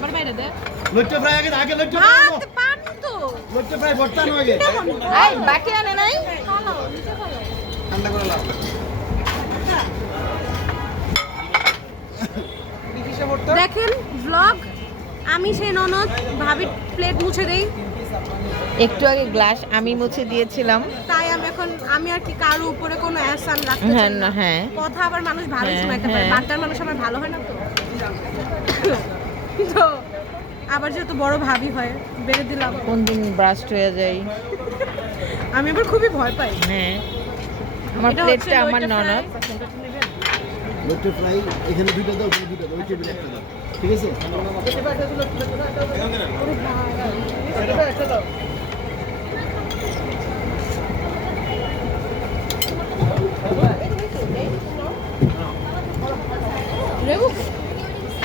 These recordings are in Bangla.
খাবার বাইরে দে লজ্জা ফ্রাই আগে লজ্জা ফ্রাই হাত পানি তো লজ্জা ফ্রাই ভর্তা নো আগে এই বাকি আনে নাই খালো নিচে খালো ঠান্ডা করে লাও দেখেন ব্লগ আমি সেই ননদ ভাবি প্লেট মুছে দেই একটু আগে গ্লাস আমি মুছে দিয়েছিলাম। তাই আমি আর কি কারো উপরে কোনো অ্যাসান রাখতে চাই না। হ্যাঁ কথা আবার মানুষ ভালো হ্যাঁ, শোনাইতে পারে হ্যাঁ। বাচ্চার মানুষ আমার ভালো হয় না তো তো আবার যেহেতু বড় ভাবি হয় বেড়ে দিলাম কোন দিন ব্রাস্ট হয়ে যায়। আমি আবার খুবই ভয় পাই হ্যাঁ আমার এটা প্লেটটা হচ্ছে আমার লইট্টা ননদ। লজ্জা ফ্রাই এখানে দুইটা দাও দুইটা দাও ওই টেবিলে একটা দাও ঠিক আছে লেবু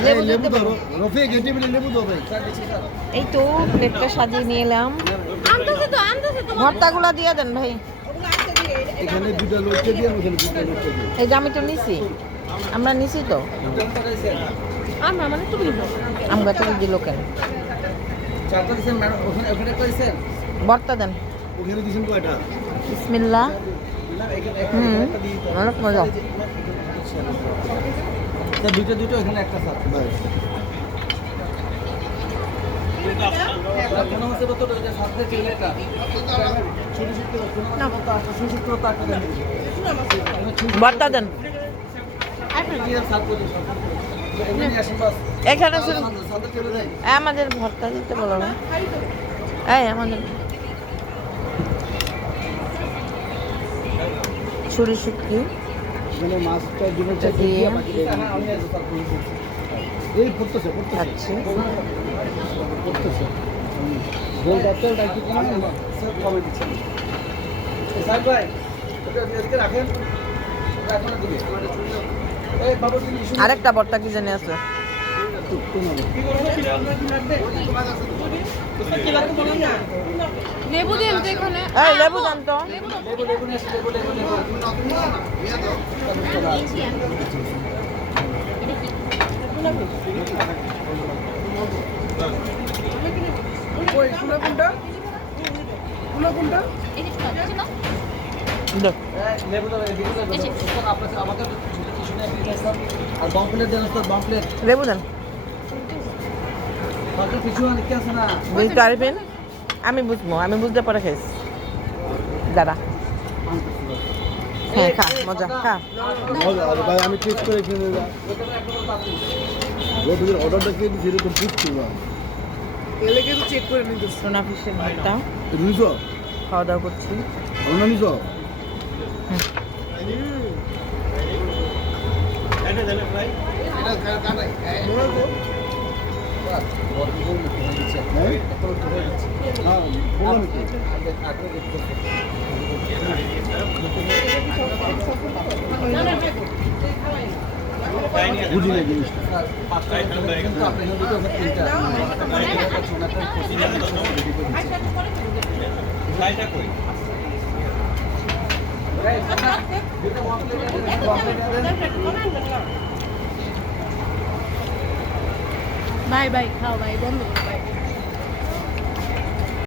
লেবু দিতে দাও রফিক এই টেবিলে লেবু দাও ভাই এই তো প্লেটটা সাজিয়ে নিয়ে এলাম। আনতেছে তো ভর্তাগুলো দিয়ে দেন ভাই। এখানে দুইটা লজ্জা দিয়ে ওখানে দুইটা লজ্জা দিয়ে এই যে আমি তো নিছি, আমরা নিছি তো। আমার মানে তুমি নিবো আমরা তো দিল কেন চারটা দিছেন ম্যাডাম ওখানে কইছেন ভর্তা দেন। ওখানে দিছেন কয়টা বিসমিল্লাহ। অনেক মজা। দুইটা ওখানে একটা স্যার ভর্তা দেন এখানে শুধু আমাদের ভর্তা দিতে বলো না। এই আমাদের ছুরি শুটকি এখানে মাছটা দিনে দিয়ে এই পড়তেছে খাচ্ছি। গোল ডাক্তার ডাকি কোন স্যার কমে দিচ্ছেন স্যার ভাই এটা আজকে রাখেন রাখুন দিকে এই বাবু তুমি আরেকটা ভর্তা কি জানি আছে। লেবু দেন তো এখানে এই লেবু দেন তো। লেবু নিয়ে আসো ওই কুলা কোনটা দেখ। লেবু দাও এই দিকে দাও আপনাকে আমাকে শুনে আর বম্পলেট দেন স্যার বম্পলেট লেবু দেন আপনার পিছু অনেক আছে না বুঝতে পারবেন। আমি বুঝবো, আমি বুঝতে পারে খাইছি দাদা। হ্যাঁ খা মজা খা। ভাই আমি টেস্ট করে কিনে যা রোদের অর্ডারটা কে দিয়েছে এরকম বুঝছি না এলে কিন্তু চেক করে নিতে সোনা ফিশের ভর্তা রুজো খাওয়া দাওয়া করছি। অন্য নিছো বুঝি না জিনিসটা বাই বাই খাও ভাই বন্ধ করো ভাই